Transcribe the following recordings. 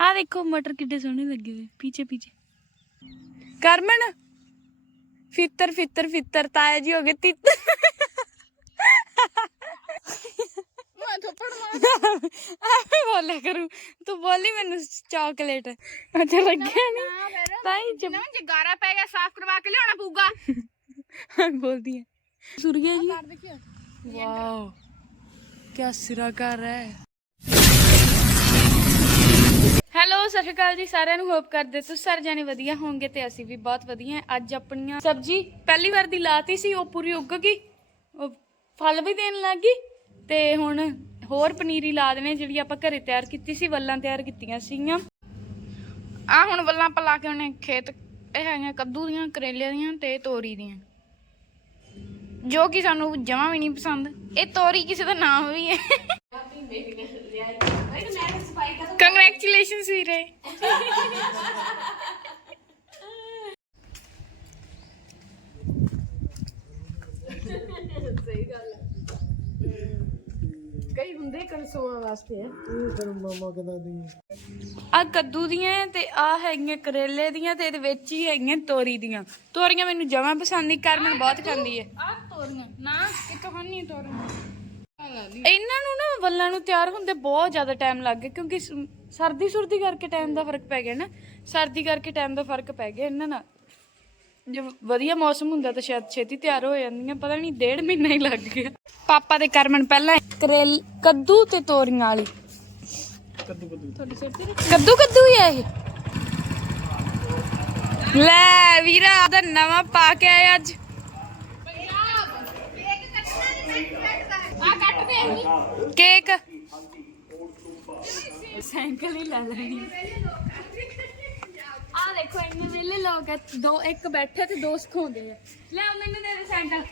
ਆ ਦੇਖੋ ਮਟਰ ਕਿੱਡੇ ਸੋਹਣੇ ਲੱਗੇ ਹੋਏ ਪਿੱਛੇ ਪਿੱਛੇ। ਕਰਮਨ ਫਿੱਤਰ ਫਿੱਤਰ ਫਿੱਤਰ ਤਾਇਆ ਜੀ ਹੋ ਗਏ ਤਿੱਤਰ ਮੈਂ ਥੱਪੜ ਮਾਰ ਐਵੇਂ ਬੋਲਿਆ ਕਰੂ ਤੂੰ ਬੋਲੀ ਮੈਨੂੰ ਚਾਕਲੇਟ ਅੱਛਾ ਲੱਗਿਆ ਨਹੀਂ ਤਾਂ ਹੀ ਨਾ ਜੇ ਗਾਰਾ ਪੈ ਗਿਆ ਸਾਫ਼ ਕਰਵਾ ਕੇ ਲਿਆਉਣਾ ਪਊਗਾ। ਬੋਲਦੀ ਹੈ ਸੁਰਗਿਆ ਜੀ। ਵਾਓ। ਕੀ ਸਿਰਾ ਕਰ ਹੈ? ਹੈਲੋ, ਸਤਿ ਸ਼੍ਰੀ ਅਕਾਲ ਜੀ, ਸਾਰਿਆਂ ਨੂੰ ਹੋਪ ਕਰਦੇ ਤੁਸੀਂ ਸਾਰੇ ਜਾਣੇ ਵਧੀਆ ਹੋਵੋਗੇ ਤੇ ਅਸੀਂ ਵੀ ਬਹੁਤ ਵਧੀਆ ਹਾਂ। ਅੱਜ ਆਪਣੀਆਂ ਸਬਜੀ ਪਹਿਲੀ ਵਾਰ ਦੀ ਲਾਤੀ ਸੀ, ਉਹ ਪੂਰੀ ਉੱਗ ਗਈ। ਉਹ ਫਲ ਵੀ ਦੇਣ ਲੱਗ ਗਈ ਤੇ ਹੁਣ ਹੋਰ ਪਨੀਰੀ ਲਾ ਦੇਣੇ, ਜਿਹੜੀ ਆਪਾਂ ਘਰੇ ਤਿਆਰ ਕੀਤੀ ਸੀ, ਵੱਲਾਂ ਤਿਆਰ ਕੀਤੀਆਂ ਸੀਗੀਆਂ। ਆ ਹੁਣ ਵੱਲਾਂ ਆਪਾਂ ਲਾ ਕੇ ਉਹਨੇ ਖੇਤ, ਇਹ ਹੈਗੀਆਂ ਕੱਦੂ ਦੀਆਂ, ਕਰੇਲੇ ਦੀਆਂ ਤੇ ਤੋਰੀ ਦੀਆਂ। ਜੋ ਕਿ ਸਾਨੂੰ ਜਮਾ ਵੀ ਨਹੀਂ ਪਸੰਦ। ਇਹ ਤੋਰੀ ਕਿਸੇ ਦਾ ਨਾਮ ਵੀ ਹੈ। ਕੰਗ੍ਰੈਚੁਲੇਸ਼ਨਸ ਵੀਰੇ। ਕਈ ਹੁੰਦੇ ਕਨਸੂਆਂ ਵਾਸਤੇ ਇਹ ਫਿਰ ਮਾਮਾ ਕਹਿੰਦਾ ਦੀ ਆ ਕੱਦੂ ਦੀਆਂ ਤੇ ਆ ਹੈਗੀਆਂ ਕਰੇਲੇ ਦੀਆਂ ਤੇ ਇਹਦੇ ਵਿੱਚ ਹੀ ਹੈਗੀਆਂ ਤੋਰੀ ਦੀਆਂ। ਤੋਰੀਆਂ ਮੈਨੂੰ ਜਮਾਂ ਪਸੰਦ ਨਹੀਂ ਕਰਮਨ ਬਹੁਤ ਖਾਂਦੀ ਹੈ। ਆ ਤੋਰੀਆਂ। ਨਾ ਇੱਕ ਹੰਨੀ ਤੋਰੀਆਂ? ਇਹਨਾਂ ਨੂੰ ਨਾ ਵੱਲਾਂ ਨੂੰ ਤਿਆਰ ਹੁੰਦੇ ਬਹੁਤ ਜ਼ਿਆਦਾ ਟਾਈਮ ਲੱਗ ਗਿਆ ਕਿਉਂਕਿ ਸ- ਸਰਦੀ ਸੁਰਦੀ ਕਰਕੇ ਟਾਈਮ ਦਾ ਫ਼ਰਕ ਪੈ ਗਿਆ ਨਾ। ਸਰਦੀ ਕਰਕੇ ਟਾਈਮ ਦਾ ਫ਼ਰਕ ਪੈ ਗਿਆ ਇਹਨਾਂ ਨਾਲ। ਜੇ ਵਧੀਆ ਮੌਸਮ ਹੁੰਦਾ ਤਾਂ ਸ਼ਾਇਦ ਛੇਤੀ ਤਿਆਰ ਹੋ ਜਾਂਦੀਆਂ ਪਤਾ ਨਹੀਂ ਡੇਢ ਮਹੀਨਾ ਹੀ ਲੱਗ ਗਿਆ। ਪਾਪਾ ਤੇ ਕਰਮਨ ਪਹਿਲਾਂ ਕਰੇਲ ਕੱਦੂ ਤੇ ਤੋਰੀਆਂ ਵਾਲੀ। ਕੱਦੂ ਕੱਦੂ ਕੱਦੂ ਕੱਦੂ ਹੀ ਆ ਇਹ। ਲੈ ਵੀਰਾ ਆਦਾ ਨਵਾਂ ਪਾ ਕੇ ਆਇਆ ਅੱਜ। ਆ ਕੱਟ ਦੇ ਕੇਕ ਸਾਈਕਲ ਹੀ ਲੈ ਲੈਣੀ ਆ ਦੇਖੋ ਇੰਨੇ ਵੇਲੇ ਲੋਕ ਆ, ਦੋ ਇੱਕ ਬੈਠੇ ਤੇ ਦੋ ਸਿਖਾਉਂਦੇ ਆ ਲੈ ਮੈਨੂੰ ਦੇ ਦੇ ਸਾਈਕਲ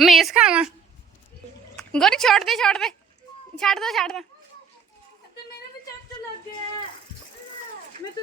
ਮੇਸ ਖਾਵਾਂ ਗੋਰੀ ਛੋੜ ਦੇ ਛੋੜ ਦੇ ਛੱਡ ਦੋ ਛੱਡ ਦੋ ਤੇ ਮੇਰੇ ਵੀ ਚੱਟ ਲੱਗ ਗਿਆ ਮੈਂ ਤਾਂ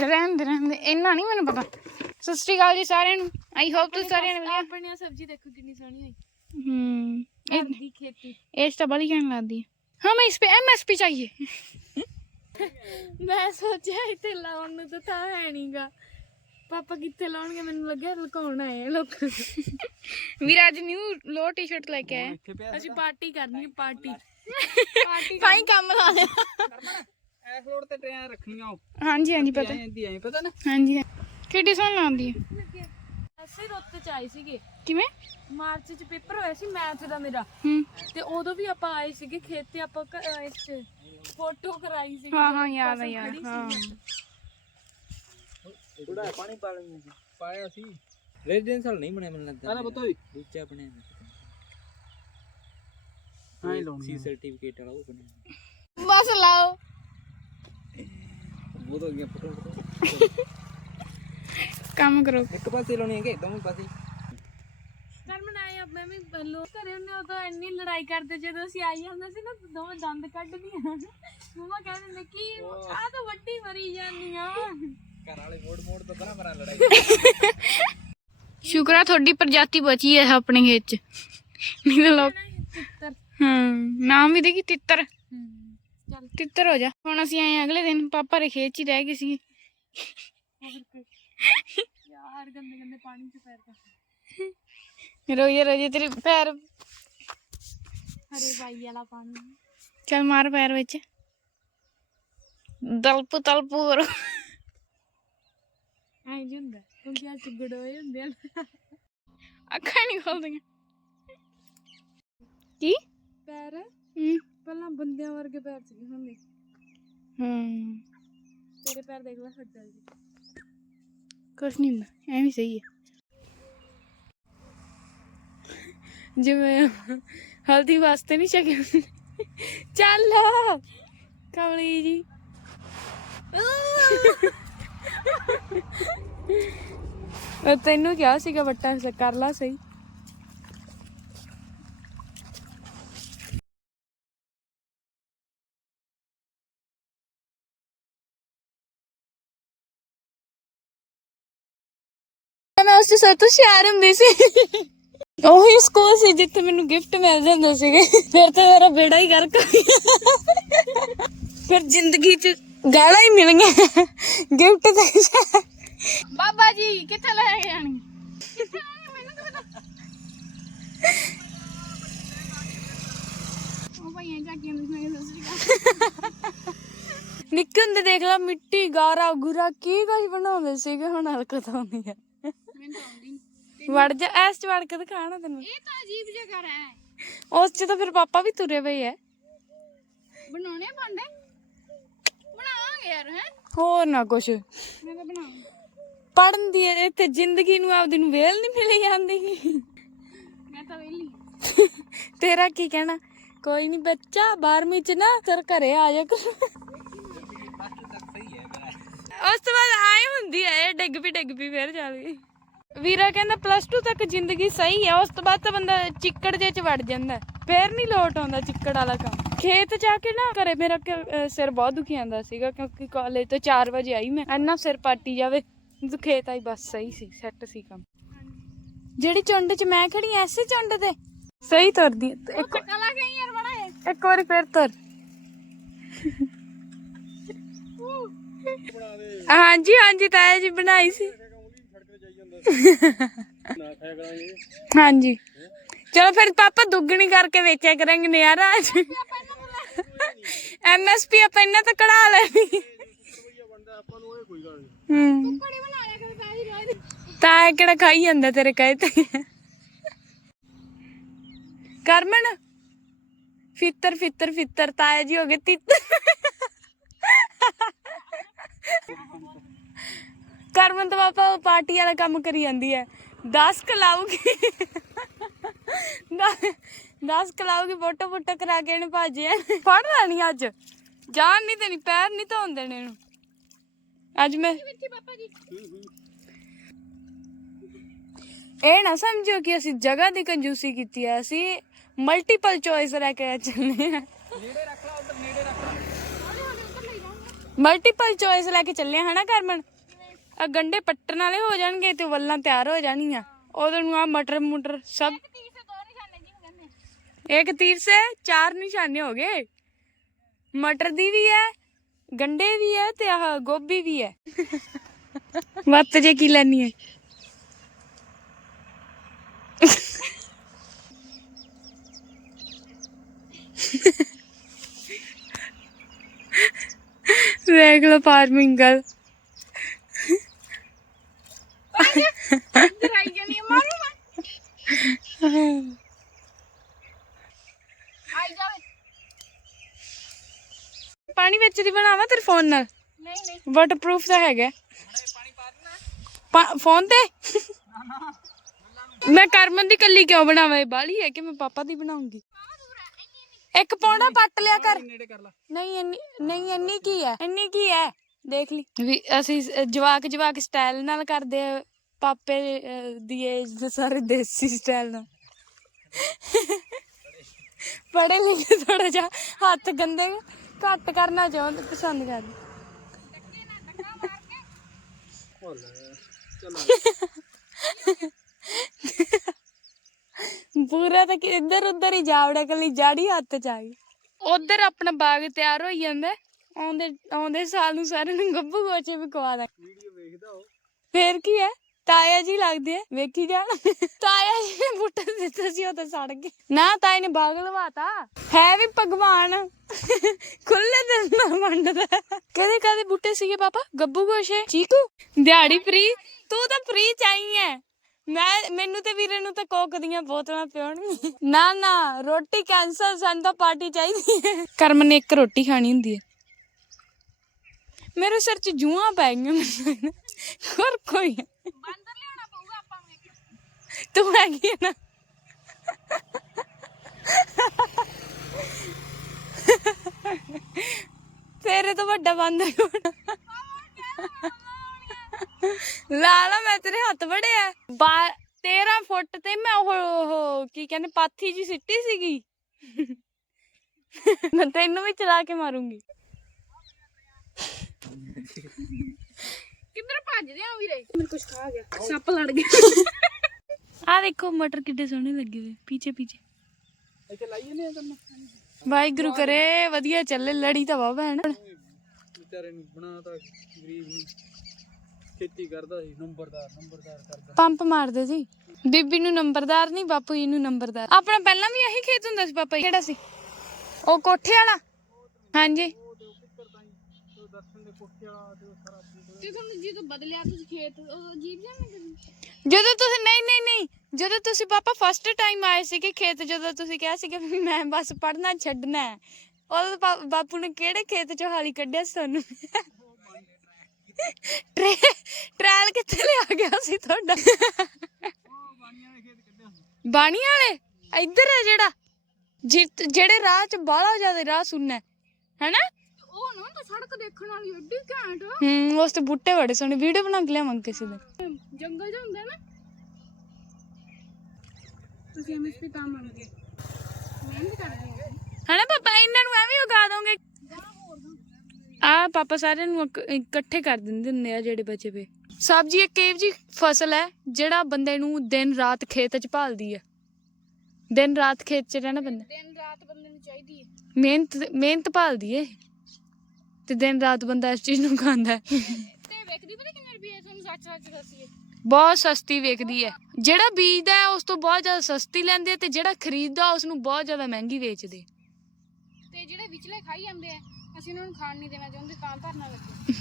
ਰਹਿਣ ਦੇ ਇੰਨਾ ਨਹੀਂ ਮੈਨੂੰ ਪਤਾ। ਸਤਿ ਸ਼੍ਰੀ ਅਕਾਲ ਜੀ ਸਾਰਿਆਂ ਨੂੰ। ਆਈ ਹੋਪ ਤੁਸੀਂ ਸਾਰਿਆਂ ਨੇ ਵਧੀਆ। ਆਪਣੀਆਂ ਸਬਜ਼ੀ ਦੇਖੋ ਕਿੰਨੀ ਸੋਹਣੀ ਹੋਈ। ਹੂੰ ਇਹ ਦੀ ਖੇਤੀ। ਇਹ ਤਾਂ ਬੜੀ ਕਹਿਣ ਲੱਗਦੀ ਹਾਂ। ਮੈਂ ਇਸ ਪੇ ਐਮਐਸਪੀ ਚਾਹੀਏ। ਮੈਂ ਸੋਚਿਆ ਇੱਥੇ ਲਾਉਣ ਨੂੰ ਤਾਂ ਤਾਂ ਹੈ ਨਹੀਂਗਾ ਪਾਪਾ ਕਿੱਥੇ ਲਾਉਣਗੇ? ਮੈਨੂੰ ਲੱਗਿਆ ਲੁਕਾਉਣ ਆਏ ਆ ਲੋਕ। ਵੀਰ ਅੱਜ ਨਿਊ ਲੋ ਟੀ-ਸ਼ਰਟ ਲੈ ਕੇ ਆਇਆ। ਅਸੀਂ ਪਾਰਟੀ ਕਰਨੀ ਹੈ ਪਾਰਟੀ ਪਾਰਟੀ ਫਾਈਨ ਕੰਮ ਲਾ ਲਿਆ। ਐ ਫਲੋਰ ਤੇ ਟਰੇਆਂ ਰੱਖਣੀਆਂ ਉਹ। ਹਾਂਜੀ ਹਾਂਜੀ ਪਤਾ। ਐਂਦੀ ਐਂ ਪਤਾ ਨਾ? ਹਾਂਜੀ ਕਿੱਡੀ ਸੋਹਣੀ ਲੱਗਦੀ ਹੈ ਅਸੀਂ ਰੁੱਤ ਚ ਆਏ ਸੀਗੇ। ਕਿਵੇਂ? ਮਾਰਚ ਚ ਪੇਪਰ ਹੋਇਆ ਸੀ ਮੈਥ ਦਾ ਮੇਰਾ। ਹੂੰ। ਤੇ ਉਦੋਂ ਵੀ ਆਪਾਂ ਆਏ ਸੀਗੇ ਖੇਤ ਤੇ ਆਪਾਂ ਘ- ਅਹ ਇਸ ਚ ਫੋਟੋ ਕਰਾਈ ਸੀ ਹਾਂ ਹਾਂ ਯਾਦ ਆ ਯਾਰ ਹਾਂ। ਥੋੜਾ ਪਾਣੀ ਪਾ ਲੈਂਦੇ ਸੀ। ਪਾਇਆ ਸੀ। ਰੈਜ਼ੀਡੈਂਸ਼ੀਅਲ ਨਹੀਂ ਬਣਿਆ ਮੈਨੂੰ ਲੱਗਦਾ। ਆਲਾ ਬਤੋਈ ਦੂਜਾ ਬਣਿਆ ਹੀ ਲਾਉਣੀ ਸੀ ਸਰਟੀਫਿਕੇਟ ਵਾਲਾ ਉਹ ਬਣਿਆ ਬਸ ਲਾਓ। ਉਹ ਤਾਂ ਗਿਆ ਫੋਟੋ ਕੰਮ ਕਰੋ। ਇੱਕ ਪਾਸੇ ਲਾਉਣੀ ਹੈ ਕਿ ਦੋਵੇਂ ਪਾਸੇ। ਕਰ ਮਨਾਏ ਆ ਮੈਂ ਵੀ ਲੋਕ ਘਰੇ ਹੁੰਦੇ ਉਦੋਂ ਇੰਨੀ ਲੜਾਈ ਕਰਦੇ ਜਦੋਂ ਅਸੀਂ ਆਈ ਹੁੰਦੇ ਸੀ ਨਾ ਦੋਵੇਂ ਦੰਦ ਕੱਢਦੀਆਂ ਮਮਾ ਕਹਿੰਦੇ ਨੇ ਕੀ ਆ ਤਾਂ ਵੱਡੀ ਮਰੀ ਜਾਂਦੀਆਂ। ਘਰ ਵਾਲੇ ਮੋੜ ਮੋੜ ਤੋਂ ਬਣਾ ਬਣਾ ਲੜਾਈ। ਸ਼ੁਕਰ ਆ ਤੁਹਾਡੀ ਪ੍ਰਜਾਤੀ ਬਚੀ ਹੈ ਆਪਣੇ ਖੇਤ ਚ। ਨਹੀਂ ਤਾਂ ਲੋਕ ਤਿੱਤਰ? ਹਾਂ ਨਾਮ ਵੀ ਦੇਖੀ ਤਿੱਤਰ। ਤਿੱਤਰ ਹੋ ਜਾ। ਹੁਣ ਅਸੀਂ ਆਏ ਅਗਲੇ ਦਿਨ ਪਾਪਾ ਦੇ ਖੇਤ ਚ ਹੀ ਰਹਿ ਗਏ ਸੀ। ਯਾਰ ਗੰਦੇ ਗੰਦੇ ਪਾਣੀ ਚ ਪੈਰ ਕਰ ਰੋਈਏ ਰੋਈਏ ਤੇਰੇ ਪੈਰ ਹਰੇ ਬਾਈ ਵਾਲਾ ਪਾਣੀ। ਚੱਲ ਮਾਰ ਪੈਰ ਵਿੱਚ। ਦਲਪੂ ਤਲਪੂ ਕਰੋ ਐਂ ਜੀ ਹੁੰਦਾ। ਕਿਉਂਕਿ ਆ ਚੁਗੜ ਹੋਏ ਹੁੰਦੇ ਆ। ਅੱਖਾਂ ਨਹੀਂ ਖੋਲਦੀਆਂ। ਕੀ ਪੈਰ ਹੂੰ। ਪਹਿਲਾਂ ਬੰਦਿਆਂ ਵਰਗੇ ਪੈਰ ਸੀਗੇ ਹੁਣ ਦੇਖ ਹੂੰ। ਤੇਰੇ ਪੈਰ ਦੇਖ ਲੈ ਹੱਡਲ ਜੀ। ਕੁਛ ਨਹੀਂ ਹੁੰਦਾ ਐਵੇਂ ਸਹੀ ਹੈ। ਜਿਵੇਂ ਹਲਦੀ ਵਾਸਤੇ ਨਹੀਂ ਚੱਕਿਆ ਚੱਲ ਕਮਲੀ ਜੀ। ਤੈਨੂੰ ਕਿਹਾ ਸੀਗਾ ਵੱਟਾ ਸ- ਕਰ ਲਾ ਸਹੀ। ਉਸ ਤੋਂ ਸ਼ਿਆਰ ਹੁੰਦੀ ਸੀ। ਉਹੀ ਸਕੂਲ ਸੀ ਜਿੱਥੇ ਮੈਨੂੰ ਗਿਫਟ ਮਿਲ ਜਾਂਦੇ ਸੀਗੇ। ਫਿਰ ਤਾਂ ਮੇਰਾ ਬੇੜਾ ਹੀ ਗਰਕ ਹੋ ਗਿਆ। ਫਿਰ ਜ਼ਿੰਦਗੀ 'ਚ ਗਾਲਾਂ ਹੀ ਮਿਲੀਆਂ। ਗਿਫਟ ਤੇ ਬਾਬਾ ਜੀ ਕਿੱਥੇ ਲੈ ਕੇ ਜਾਣੀ? ਨਿੱਕੇ ਹੁੰਦੇ ਦੇਖ ਲਾ ਮਿੱਟੀ ਗਾਰਾ ਗੁਰਾ ਕੀ ਕੁਝ ਬਣਾਉਂਦੇ ਸੀਗੇ ਹੁਣ ਹਲਕਤ ਆਉਂਦੀ ਆ ਨੀ। ਵੜ ਜਾ ਐਸ ਚ ਵੜ ਕੇ ਦਿਖਾਣਾ ਤੈਨੂੰ। ਇਹ ਤਾਂ ਅਜੀਬ ਜਿਹਾ ਘਰ ਹੈ। ਉਸ ਚ ਤਾਂ ਫਿਰ ਪਾਪਾ ਵੀ ਤੁਰੇ ਪਏ ਐ। ਬਣਾਉਣੇ ਭਾਂਡੇ? ਬਣਾਵਾਂਗੇ ਯਾਰ ਹੈ? ਹੋਰ ਨਾ ਕੁਛ। ਮੈਂ ਤਾਂ ਬਣਾਉਂਗੀ ਪੜਨ ਦੀ ਇੱਥੇ ਜ਼ਿੰਦਗੀ ਨੂੰ ਆਪਦੀ ਨੂੰ ਵੇਲ ਨਹੀਂ ਮਿਲੀ ਜਾਂਦੀ। ਮੈਂ ਤਾਂ ਵੇਲੀ ਤੇਰਾ ਕੀ ਕਹਿਣਾ? ਕੋਈ ਨਹੀਂ ਬੱਚਾ 12ਵੀਂ ਚ ਨਾ ਤੇਰੇ ਘਰੇ ਆ ਜਾ ਕਰ ਉਸ ਤੋਂ ਬਾਅਦ ਆਏ ਹੁੰਦੀ ਐ ਡਿੱਗ ਵੀ ਡਿੱਗ ਵੀ ਫੇਰ ਚੱਲ ਗਈ। ਵੀਰਾ ਕਹਿੰਦਾ ਪਲੱਸ 2 ਤੱਕ ਜ਼ਿੰਦਗੀ ਸਹੀ ਹੈ ਉਸ ਤੋਂ ਬਾਅਦ ਤਾਂ ਬੰਦਾ ਚਿੱਕੜ ਜੇ ਚ ਵੜ ਜਾਂਦਾ। ਫੇਰ ਨਹੀਂ ਲੋਟ ਆਉਂਦਾ ਚਿੱਕੜ ਵਾਲਾ ਕੰਮ। ਖੇਤ ਜਾ ਕੇ ਨਾ ਘਰੇ ਮੇਰਾ ਕ- ਸਿਰ ਬਹੁਤ ਦੁਖੀ ਆਂਦਾ ਸੀਗਾ ਕਿਉਂਕਿ ਕਾਲਜ ਤੋਂ 4 ਵਜੇ ਆਈ ਮੈਂ। ਇੰਨਾ ਸਿਰ ਪਾਟੀ ਜਾਵੇ ਜਦੋਂ ਖੇਤ ਆਈ ਬਸ ਸਹੀ ਸੀ ਸੈੱਟ ਸੀ ਕੰਮ। ਜਿਹੜੀ ਚੁੰਡ ਚ ਮੈਂ ਖੜੀ ਐ, ਐਸੇ ਚੁੰਡ ਤੇ। ਸਹੀ ਤੁਰਦੀ ਹੈ। ਇੱਕ ਕਲਾ ਗਈ ਯਾਰ ਬੜਾ ਇਹ। ਇੱਕ ਵਾਰੀ ਫੇਰ ਤੁਰ। ਹਾਂਜੀ ਹਾਂਜੀ ਤਾਇਆ ਜੀ ਬਣਾਈ ਸੀ। ਹਾਂਜੀ। ਚਲੋ ਫਿਰ ਪਾਪਾ ਦੁੱਗਣੀ ਕਰਕੇ ਵੇਚਿਆ ਕਰਾਂਗੇ ਨਿਆਰਾ ਅੱਜ ਐਮਐਸਪੀ ਆਪਾਂ ਇਹਨਾਂ ਤਾਂ ਕਢਾ ਲੈਣੀ। ਹੂੰ। ਕੁੜੀ ਬਣਾ ਲਿਆ ਕਰ ਕਾਹਦੀ ਰੋਜ਼ ਤਾਂ ਕਿਹੜਾ ਖਾਈ ਜਾਂਦਾ ਤੇਰੇ ਕਹੇ ਤੇ? ਕਰਮਨ? ਫਿੱਤਰ ਫਿੱਤਰ ਫਿੱਤਰ, ਤਾਇਆ ਜੀ ਹੋ ਗਏ ਤਿੱਤਰ। ਕਰਮਨ ਤਾਂ ਪਾਪਾ ਪਾਰਟੀ ਵਾਲਾ ਕੰਮ ਕਰੀ ਜਾਂਦੀ ਹੈ। 10 ਕਲਾਉਗੀ 10 ਕਲਾਉਗੀ ਫੋਟੋ ਫੋਟੋ ਕਰਾ ਕੇ ਇਹਨੇ ਭਾਜਿਆ ਫੜ ਲੈਣੀ ਅੱਜ। ਜਾਨ ਨਹੀਂ ਦੇਣੀ ਪੈਰ ਨਹੀਂ ਧੋਣ ਦੇਣੇ ਇਹਨੂੰ। ਅੱਜ ਮੈਂ ਇਹ ਨਾ ਸਮਝੋ ਕਿ ਅਸੀਂ ਜਗ੍ਹਾ ਦੀ ਕੰਜੂਸੀ ਕੀਤੀ ਹੈ। ਅਸੀਂ ਮਲਟੀਪਲ ਚੋਇਸ ਲੈ ਕੇ ਚੱਲੇ ਹਾਂ। ਮਲਟੀਪਲ ਚੋਇਸ ਲੈ ਕੇ ਚੱਲੇ ਹਾਂ ਹਨਾ ਕਰਮਨ? ਆ ਗੰਡੇ ਪੱਟਣ ਵਾਲੇ ਹੋ ਜਾਣਗੇ ਤੇ ਵੱਲਾਂ ਤਿਆਰ ਹੋ ਜਾਣਗੀਆਂ ਉਦੋਂ ਨੂੰ ਆ ਮਟਰ ਮੁਟਰ ਸਭ ਇੱਕ ਤੀਰ ਸੇ ਚਾਰ ਨਿਸ਼ਾਨੇ ਹੋ ਗਏ। ਮਟਰ ਦੀ ਵੀ ਹੈ ਗੰਡੇ ਵੀ ਹੈ ਤੇ ਆਹ ਗੋਭੀ ਵੀ ਹੈ। ਵੱਤ ਜੇ ਕੀ ਲੈਣੀ ਹੈ? ਵੇਖ ਲੋ ਫਾਰਮਿੰਗ ਗੱਲ ਆਈ ਜਾਵੇ। ਪਾਣੀ ਵਿੱਚ ਦੀ ਬਣਾਵਾ ਤੇਰੇ ਫੋਨ ਨਾਲ? ਨਹੀਂ ਨਹੀਂ। ਵਾਟਰਪ੍ਰੂਫ ਤਾਂ ਹੈਗਾ। ਪਾ- ਫੋਨ ਤੇ? ਮੈਂ ਕਰਮਨ ਦੀ ਕੱਲੀ ਕਿਉਂ ਬਣਾਵਾਂ? ਇਹ ਬਾਲੀ ਹੈ ਕਿ ਮੈਂ ਪਾਪਾ ਦੀ ਬਣਾਉਂਗੀ। ਇੱਕ ਪੌਂਡਾ ਪੱਟ ਲਿਆ ਕਰ। ਨੇੜੇ ਕਰ ਲਾ। ਨਹੀਂ ਇੰਨੀ ਨਹੀਂ ਇੰਨੀ ਕੀ ਹੈ? ਇੰਨੀ ਕੀ ਹੈ? ਦੇਖ ਲਈ। ਵੀ ਅਸੀਂ ਜਵਾਕ ਜਵਾਕ ਸਟਾਈਲ ਨਾਲ ਕਰਦੇ ਆ ਪਾਪੇ ਅਹ, ਦੀ ਏਜ ਦੇ ਸਾਰੇ ਦੇਸੀ ਸਟਾਈਲ ਨਾਲ। ਪੜੇ ਲਿਖੇ ਥੋੜਾ ਜਿਹਾ ਹੱਥ ਗੰਦੇ ਘੱਟ ਕਰਨਾ ਚਾਹੁੰਦੇ ਪਸੰਦ ਕਰਦੇ ਪੂਰਾ ਤਾਂ ਕਿ ਇੱਧਰ ਉੱਧਰ ਹੀ ਜਾਵੜਾ ਕੱਲੀ ਜਾੜੀ ਹੱਥ ਚ ਆ ਗਈ। ਉਧਰ ਆਪਣਾ ਬਾਗ ਤਿਆਰ ਹੋਈ ਜਾਂਦਾ। ਹੈ। ਆਉਂਦੇ ਆਉਂਦੇ ਸਾਲ ਨੂੰ ਸਾਰਿਆਂ ਨੂੰ ਗੱਭੂ ਗੋਚੇ ਵੀ ਖਵਾ ਦਾਂ ਵੀਡੀਓ ਵੇਖਦਾ ਹੋ ਫੇਰ ਕੀ ਹੈ? ਤਾਇਆ ਜੀ ਲੱਗਦੇ ਆ ਵੇਖੀ ਜਾਣ ਤਾਇਆ ਜੀ ਨੇ ਬੂਟਾ ਦਿੱਤਾ ਸੀ ਉਹ ਤਾਂ ਸੜ ਗਏ। ਨਾ ਤਾਏ ਨੇ ਬਾਗ ਲਵਾਤਾ। ਹੈ ਵੀ ਭਗਵਾਨ। ਖੁੱਲੇ ਦਿਲ ਨਾਲ ਮੰਨਦਾ ਕਦੇ ਕਦੇ ਬੂਟੇ ਸੀਗੇ ਪਾਪਾ? ਗੱਬੂ ਗੋਸ਼ੇ। ਚੀਕੂ? ਦਿਹਾੜੀ ਫਰੀ ਤੂੰ ਤਾਂ ਫਰੀ ਚਾਹੀ ਐ ਮੈਂ ਮੈਨੂੰ ਤੇ ਵੀਰੇ ਨੂੰ ਤਾਂ ਕੋਕ ਦੀਆਂ ਬੋਤਲਾਂ ਪਿਉਣਗੀਆਂ। ਨਾ ਨਾ ਰੋਟੀ ਕੈਂਸਲ ਸਾਨੂੰ ਤਾਂ ਪਾਰਟੀ ਚਾਹੀਦੀ ਹੈ। ਕਰਮ ਨੇ ਇੱਕ ਰੋਟੀ ਖਾਣੀ ਹੁੰਦੀ ਹੈ। ਮੇਰੇ ਸਿਰ 'ਚ ਜੂਆਂ ਪੈ ਗਈਆਂ ਹੋਰ ਕੋਈ। ਬਾਂਦਰ ਲਿਆਉਣਾ ਪਊਗਾ ਆਪਾਂ ਨੂੰ ਤੂੰ ਹੈਗੀ ਹੈ ਨਾ। ਤੇਰੇ ਤੋਂ ਵੱਡਾ ਬਾਂਦਰ ਕੋਣ ਲਾ ਲਾ, ਮੈਂ ਤੇਰੇ ਹੱਥ ਵੜਿਆ। 13 ਫੁੱਟ ਤੇ ਮੈਂ ਉਹ ਉਹ ਕੀ ਕਹਿੰਦੇ, ਪਾਥੀ ਜੀ ਸਿੱਟੀ ਸੀਗੀ। ਮੈਂ ਤੈਨੂੰ ਵੀ ਚਲਾ ਕੇ ਮਾਰੂੰਗੀ। ਕਿੱਧਰ ਭੱਜਦੇ ਆ ਵੀਰੇ। ਮੈਨੂੰ ਕੁਝ ਖਾ ਗਿਆ। ਸੱਪ ਲੜ ਗਿਆ। ਆ ਦੇਖੋ ਮਟਰ ਕਿੱਡੇ ਸੋਹਣੇ ਲੱਗੇ ਹੋਏ ਪਿੱਛੇ ਪਿੱਛੇ। ਇੱਥੇ ਲਾਈਏ ਨੇ ਕਰਨਾ ਵਾਹਿਗੁਰੂ ਕਰੇ ਵਧੀਆ ਚੱਲੇ ਲੜੀ ਤਾਂ ਵਾ ਭੈਣ। ਵਿਚਾਰੇ ਨੂੰ ਬਣਾਤਾ ਗਰੀਬ ਨੂੰ। ਖੇਤੀ ਕਰਦਾ ਸੀ ਨੰਬਰਦਾਰ ਨੰਬਰਦਾਰ ਕਰਦਾ। ਪੰਪ ਮਾਰਦੇ ਸੀ। ਬੀਬੀ ਨੂੰ ਨੰਬਰਦਾਰ ਨਹੀਂ ਬਾਪੂ ਜੀ ਨੂੰ ਨੰਬਰਦਾਰ। ਆਪਣਾ ਪਹਿਲਾਂ ਵੀ ਇਹੀ ਖੇਤ ਹੁੰਦਾ ਸੀ ਪਾਪਾ ਜੀ? ਕਿਹੜਾ ਸੀ? ਉਹ ਕੋਠੇ ਵਾਲਾ? ਹਾਂਜੀ। ਤੇ ਤੁਹਾਨੂੰ ਜਦੋਂ ਬਦਲਿਆ ਤੁਸੀਂ ਖੇਤ ਉਹ ਨਹੀਂ ਲੱਗਦਾ? ਜਦੋਂ ਤੁਸੀਂ ਨਹੀਂ ਨਹੀਂ ਨਹੀਂ ਜਦੋਂ ਤੁਸੀਂ ਪਾਪਾ ਫਸਟ ਟਾਈਮ ਆਏ ਸੀਗੇ ਖੇਤ ਜਦੋਂ ਤੁਸੀਂ ਕਿਹਾ ਸੀਗਾ ਵੀ ਮੈਂ ਬਸ ਪੜਨਾ ਛੱਡਣਾ ਹੈ ਉਦੋਂ ਪਾ- ਬਾਪੂ ਨੇ ਕਿਹੜੇ ਖੇਤ ਚੋਂ ਹਾਲੀ ਕੱਢਿਆ ਸੀ ਤੁਹਾਨੂੰ? ਟ੍ਰਾਇਲ ਕਿੱਥੇ ਲਿਆ ਗਿਆ ਸੀ ਤੁਹਾਡਾ? ਬਾਣੀ ਵਾਲੇ ਇੱਧਰ ਹੈ ਜਿਹੜਾ ਜਿ- ਜਿਹੜੇ ਰਾਹ ਚ ਬਾਹਲਾ ਜ਼ਿਆਦਾ ਰਾਹ ਸੁਣਨਾ ਹੈ ਹੈਨਾ? ਉਹ ਨਾ ਤਾਂ ਸੜਕ ਦੇਖਣ ਵਾਲੀ ਏਡੀ ਘੈਂਟ ਆ। ਹੂੰ ਉਸ ਤੇ ਬੂਟੇ ਬੜੇ ਸੋਹਣੇ ਵੀਡੀਓ ਬਣਾ ਕੇ ਲਿਆਵਾਂਗੇ ਕਿਸੇ ਦਿਨ। ਜੰਗਲ ਜਿਹਾ ਹੁੰਦਾ ਨਾ। ਤੁਸੀਂ ਐਮਐਸਪੀ ਤਾਂ ਮੰਗਦੇ ਮਿਹਨਤ ਕਰਦੇ ਆ ਹਨਾ ਪਾਪਾ ਇਹਨਾਂ ਨੂੰ ਐਵੇਂ ਉਗਾ ਦੋਗੇ? ਆ ਪਾਪਾ ਸਾਰਿਆਂ ਨੂੰ ਇਕ- ਇਕੱਠੇ ਕਰ ਦਿੰਦੇ ਹੁੰਦੇ ਆ ਜਿਹੜੇ ਬਚੇ ਪਏ। ਸਬਜ਼ੀ ਇੱਕ ਇਹੋ ਜੀ ਫਸਲ ਹੈ ਜਿਹੜਾ ਬੰਦੇ ਨੂੰ ਦਿਨ ਰਾਤ ਖੇਤ 'ਚ ਭਾਲਦੀ ਹੈ। ਦਿਨ ਰਾਤ ਖੇਤ 'ਚ ਰਹਿਣਾ ਬੰਦਾ ਦਿਨ ਰਾਤ ਬੰਦੇ ਨੂੰ ਚਾਹੀਦੀ ਹੈ। ਮਿਹਨਤ ਮਿਹਨਤ ਭਾਲਦੀ ਏ ਤੇ ਦਿਨ ਰਾਤ ਬੰਦਾ ਇਸ ਚੀਜ਼ ਨੂੰ ਖਾਂਦਾ ਹੈ। ਤੇ ਵੇਖਦੀ ਪਤਾ ਕਿੰਨੇ ਰੁਪਏ ਤੁਹਾਨੂੰ ਸੱਚ ਸੱਚ ਦੱਸੀਏ ਬਹੁਤ ਸਸਤੀ ਵੇਚਦੀ ਹੈ। ਜਿਹੜਾ ਬੀਜਦਾ ਹੈ ਉਸ ਤੋਂ ਬਹੁਤ ਜ਼ਿਆਦਾ ਸਸਤੀ ਲੈਂਦੇ ਆ ਤੇ ਜਿਹੜਾ ਖਰੀਦਦਾ ਉਸ ਨੂੰ ਬਹੁਤ ਜ਼ਿਆਦਾ ਮਹਿੰਗੀ ਵੇਚਦੇ। ਤੇ ਜਿਹੜੇ ਵਿਚਲੇ ਖਾਈ ਜਾਂਦੇ ਆ ਅਸੀਂ ਉਹਨਾਂ ਨੂੰ ਖਾਣ ਨਹੀਂ ਦੇਣਾ ਚਾਹੁੰਦੇ ਤਾਂ ਧਰਨਾ ਲੱਗੇ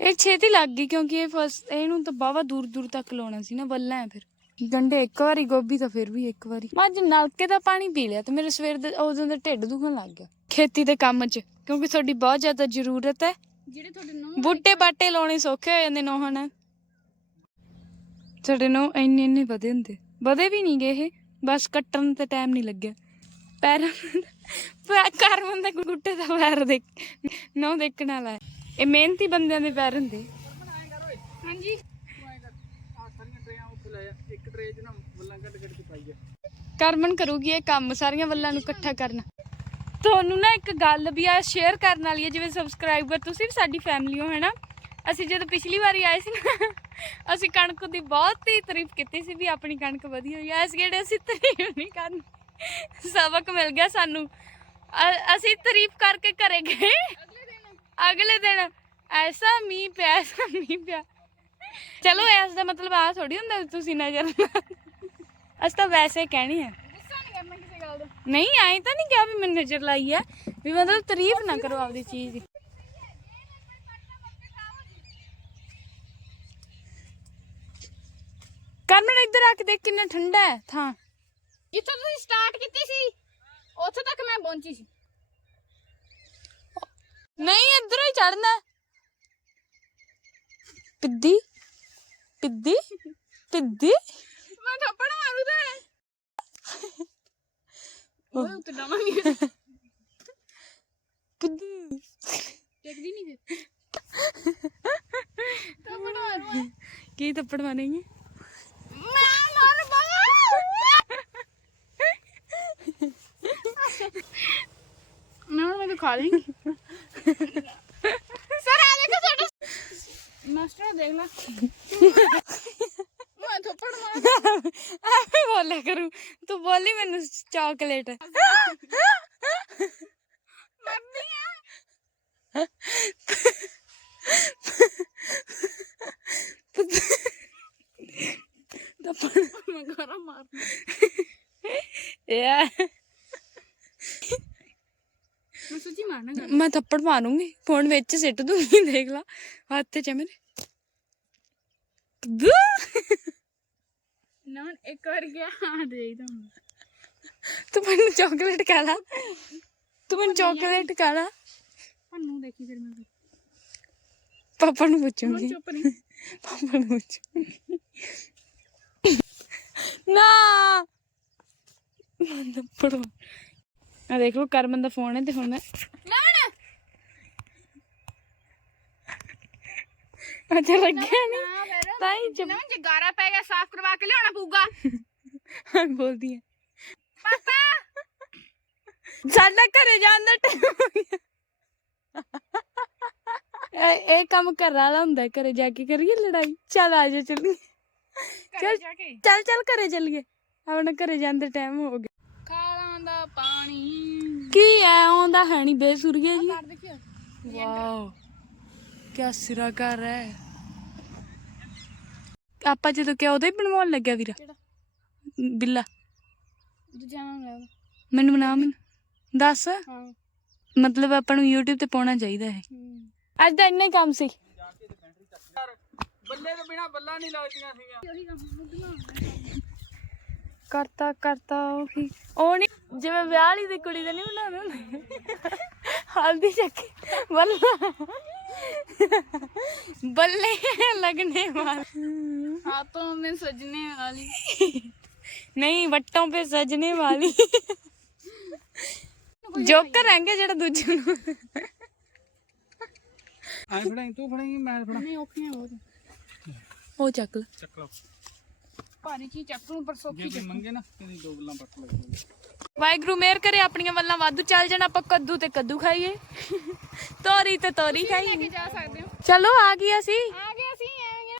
ਇਹ ਛੇਤੀ ਲੱਗ ਗਈ ਕਿਉਂਕਿ ਇਹ ਫਸ ਇਹਨੂੰ ਤਾਂ ਬਾਵਾ ਦੂਰ ਦੂਰ ਤੱਕ ਲਾਉਣਾ ਸੀ ਨਾ ਵੱਲਾ ਹੈ ਫਿਰ। ਗੰਡੇ ਇੱਕ ਵਾਰੀ ਗੋਭੀ ਤਾਂ ਫਿਰ ਵੀ ਇੱਕ ਵਾਰੀ। ਮੈਂ ਅੱਜ ਨਲਕੇ ਦਾ ਪਾਣੀ ਪੀ ਲਿਆ ਤੇ ਮੇਰੇ ਸਵੇਰ ਦੇ ਉਦੋਂ ਦਾ ਢਿੱਡ ਦੁਖਣ ਲੱਗ ਗਿਆ। ਖੇਤੀ ਦੇ ਕੰਮ 'ਚ ਕਿਉਂਕਿ ਤੁਹਾਡੀ ਬਹੁਤ ਜ਼ਿਆਦਾ ਜ਼ਰੂਰਤ ਹੈ। ਜਿਹੜੇ ਤੁਹਾਡੇ ਨੂੰ ਬੂਟੇ ਬਾਟੇ ਲਾਉਣੇ ਸੌਖੇ ਹੋ ਜਾਂਦੇ ਨਾਲ ਸਾਡੇ ਨੂੰ ਇੰਨੇ ਇੰਨੇ ਵਧੇ ਹੁੰਦੇ। ਵਧੇ ਵੀ ਨਹੀਂ ਗਏ ਇਹ ਬਸ ਕੱਟਣ ਤੇ ਟਾਈਮ ਨਹੀਂ ਲੱਗਿਆ। ਪੈਰਾਂ ਪੈ ਕਰ ਬੰਦੇ ਗੁੱਟੇ ਦਾ ਪੈਰ ਦੇਖ ਨੋ ਦੇਖਣ ਵਾਲਾ। ਇਹ ਮਿਹਨਤੀ ਬੰਦਿਆਂ ਦੇ ਪੈਰ ਹੁੰਦੇ। ਹਾਂਜੀ ਆ ਸਾਰੀਆਂ ਟਰੇਆਂ ਉੱਥੇ ਲੈ ਜਾ ਇੱਕ ਟਰੇ 'ਚ ਨਾ ਬੱਲਾਂ ਕੱਢ ਕੱਢ ਕੇ ਪਾਈ ਜਾ ਕਰਮਨ ਕਰੂਗੀ ਇਹ ਕੰਮ, ਸਾਰੀਆਂ ਵੱਲਾਂ ਨੂੰ ਇਕੱਠਾ ਕਰਨਾ। ਤੁਹਾਨੂੰ ਨਾ ਇੱਕ ਗੱਲ ਵੀ ਆ ਸ਼ੇਅਰ ਕਰਨ ਵਾਲੀ ਹੈ ਜਿਵੇਂ ਸਬਸਕ੍ਰਾਈਬਰ ਤੁਸੀਂ ਵੀ ਸਾਡੀ ਫੈਮਿਲੀ ਹੋ, ਹੈਨਾ? ਅਸੀਂ ਜਦੋਂ ਪਿਛਲੀ ਵਾਰੀ ਆਏ ਸੀ ਨਾ, ਅਸੀਂ ਕਣਕ ਦੀ ਬਹੁਤ ਹੀ ਤਾਰੀਫ ਕੀਤੀ ਸੀ ਵੀ ਆਪਣੀ ਕਣਕ ਵਧੀਆ ਹੋਈ ਐ ਇਸ ਗੇੜੇ ਅਸੀਂ ਤਾਰੀਫ ਨਹੀਂ ਕਰਨ। ਸਬਕ ਮਿਲ ਗਿਆ ਸਾਨੂੰ। ਅਸੀਂ ਤਾਰੀਫ ਕਰਕੇ ਘਰੇ ਗਏ। ਅਗਲੇ ਦਿਨ ਐਸਾ ਮੀਂਹ ਪਿਆ, ਐਸਾ ਮੀਂਹ ਪਿਆ। ਚਲੋ ਇਸ ਦਾ ਮਤਲਬ ਆ ਥੋੜੀ ਹੁੰਦਾ ਵੀ ਤੁਸੀਂ ਨਜ਼ਰ ਨਾ ਅਸੀਂ ਤਾਂ ਵੈਸੇ ਕਹਿਣੀ ਹੈ ਗੁੱਸਾ ਨਹੀਂ ਕਰਨਾ ਕਿਸੇ ਗੱਲ ਦਾ। ਨਹੀਂ ਆਏ ਤਾਂ ਨਹੀਂ ਕਿਹਾ ਵੀ ਮੈਂ ਨਜ਼ਰ ਲਾਈ ਹੈ ਵੀ ਮਤਲਬ ਤਾਰੀਫ ਨਾ ਕਰੋ ਆਪਦੀ ਚੀਜ਼ ਦੀ। ਕਰਮਨ ਇੱਧਰ ਆ ਕੇ ਦੇਖ ਕਿੰਨਾ ਠੰਡਾ ਹੈ ਥਾਂ। ਜਿੱਥੋਂ ਤੁਸੀਂ ਸਟਾਰਟ ਕੀਤੀ ਸੀ ਉੱਥੇ ਤੱਕ ਮੈਂ ਪਹੁੰਚੀ ਸੀ। ਨਹੀਂ ਇੱਧਰੋਂ ਹੀ ਚੜਨਾ ਪਿੱਦੀ। ਪਿੱਦੀ? ਪਿੱਦੀ? ਮੈਂ ਥੱਪੜ ਮਾਰੂ ਤੇ। ਓਏ ਉੱਤੇ ਡਾਵਾਂਗੇ ਪਿੱਦੀ। ਟਿਕਦੀ ਨਹੀਂ ਫਿਰ। ਥੱਪੜ ਮਾਰੂ ਕੀ ਥੱਪੜ ਮਾਰੇਂਗੇ? ਮੈਂ ਮਰ ਨਾ ਮੈਂ ਤਾਂ ਖਾ ਤੁਹਾਡਾ ਮਾਸਟਰ ਦੇਖ ਲੈ। ਮੈਂ ਥੱਪੜ ਮਾਰ ਐਵੇਂ ਬੋਲਿਆ ਕਰੂੰ। ਤੂੰ ਬੋਲੀ ਮੈਨੂੰ ਚਾਕਲੇਟ ਮਰਦੀ ਆ। ਥੱਪੜ ਮੈਂ ਮਾਰ ਯਾ ਮੈਂ ਸੱਚੀ ਮਾਰਨਾ। ਮੈਂ ਥੱਪੜ ਮਾਰੂੰਗੀ। ਫੋਨ ਵਿੱਚ ਸਿੱਟ ਦੂੰਗੀ ਦੇਖ ਲਾ। ਹੱਥ 'ਚ ਹੈ ਮੇਰੇ। ਦੂ। ਨਾ ਹੁਣ ਇੱਕ ਵਾਰ ਗਿਆ ਹਾਂ ਦੇ ਤਾਂ ਤੂੰ ਮੈਨੂੰ ਚਾਕਲੇਟ ਖਾ ਲਾ। ਤੂੰ ਮੈਨੂੰ ਚਾਕਲੇਟ ਖਾ ਲਾ। ਤੁਹਾਨੂੰ ਦੇਖੀ ਫਿਰ ਮੈਂ ਪਾਪਾ ਨੂੰ ਪੁੱਛੂੰਗੀ। ਚੁੱਪ ਨਹੀਂ। ਪਾਪਾ ਨੂੰ ਪੁੱਛੂੰਗੀ। ਨਾ! ਮੈਂ ਥੱਪੜ ਮਾਰ- ਆ ਦੇਖ ਲਓ ਕਰਮਨ ਦਾ ਫੋਨ ਹੈ ਤੇ ਹੁਣ ਮੈਂ ਲਾਣ ਅੱਛਾ ਲੱਗਿਆ ਨਾ। ਨਹੀਂ ਫਿਰ ਤਾਂ ਹੀ ਜਬ ਨਾ ਜਗਾਰਾ ਪੈ ਗਿਆ ਸਾਫ਼ ਕਰਵਾ ਕੇ ਲਿਆਉਣਾ ਪਊਗਾ। ਬੋਲਦੀ ਹੈ। ਪਾਪਾ! ਸਾਡਾ ਘਰੇ ਜਾਣ ਦਾ ਟਾਈਮ ਹੋ ਗਿਆ। ਇਹ ਇਹ ਕੰਮ ਘਰ ਵਾਲਾ ਹੁੰਦਾ ਹੈ, ਘਰੇ ਜਾ ਕੇ ਕਰੀਏ ਲੜਾਈ। ਚੱਲ ਆ ਜਾ ਜਾ ਕੇ? ਚੱਲ ਚੱਲ ਘਰੇ ਚੱਲੀਏ। ਆਪਣਾ ਘਰੇ ਜਾਣ ਦਾ ਟਾਈਮ ਹੋ ਗਿਆ। ਖਾਲਾਂ ਦਾ ਪਾਣੀ। ਕੀ ਐ ਆਉਂਦਾ ਹੈ ਨਹੀਂ ਬੇਸੁਰੀਆ ਜੀ। ਕਰ ਦੇਖਿਓ। ਵਾਓ ਕੀ ਸਿਰਾ ਕਰ ਰਿਹਾ ਹੈ। ਆਪਾਂ ਜਦੋਂ ਕਿ ਉਹਦਾ ਹੀ ਬਣਵਾਉਣ ਲੱਗਿਆ ਵੀਰਾ। ਕਿਹੜਾ? ਬਿੱਲਾ। ਦੂਜਾ ਨਾਮ ਲੈ ਉਹਦਾ। ਮੈਨੂੰ ਬਣਾ ਮੈਨੂੰ। ਦੱਸ। ਹਾਂ। ਮਤਲਬ ਆਪਾਂ ਨੂੰ YouTube ਤੇ ਪਾਉਣਾ ਚਾਹੀਦਾ ਹੈ। ਅੱਜ ਦਾ ਇੰਨਾ ਹੀ ਕੰਮ ਸੀ। ਬੱਲੇ ਤੋਂ ਬਿਨਾ ਬੱਲਾ ਨਹੀਂ ਲੱਗਦੀਆਂ ਸੀਗੀਆਂ। ਉਹੀ ਕੰਮ ਮੁੱਢਣਾ ਕਰਤਾ ਕਰਤਾ ਉਹੀ ਉਹ ਨਹੀਂ ਜਿਵੇਂ ਵਿਆਹ ਵਾਲੀ ਦੀ ਕੁੜੀ ਦੇ ਨਹੀਂ ਬਣਾਉਂਦੇ ਹੁੰਦੇ। ਹਲਦੀ ਚੱਕੀ ਬੱਲਾ। ਬੱਲੇ ਲੱਗਣੇ ਵਾਲੇ हाथों में सजने वाली ਨਹੀਂ ਵੱਟੋਂ पे ਸਜਣੇ ਵਾਲੀ ਜੋਕਰ ਰਹਿੰਗੇ ਜਿਹੜਾ ਦੂਜੇ ਨੂੰ ਐਂ ਫੜਾਈ ਤੂੰ ਫੜਾਈ ਮੈਂ ਫੜਾ नहीं औखियां बहुत ਉਹ ਚੱਕ ਲੈ ਚੱਕ ਲਓ भारी चीज चक्कू पर सौखी ਜੇ ਕੋਈ ਮੰਗੇ ਨਾ ਤੇਰੀ ਦੋ ਗੱਲਾਂ ਪੱਟ ਲੱਗੂਗੀ ਵਾਹਿਗੁਰੂ ਮਿਹਰ ਕਰੇ ਆਪਣੀਆਂ ਵੱਲਾਂ ਵਾਧੂ ਚੱਲ ਜਾਣ ਆਪਾਂ ਕੱਦੂ ਤੇ ਕੱਦੂ ਖਾਈਏ ਤੋਰੀ ਤੇ ਤੋਰੀ ਖਾਈਏ लेके जा सकते हो ਚਲੋ ਆ ਗਈ ਅਸੀਂ आ गए ਅਸੀਂ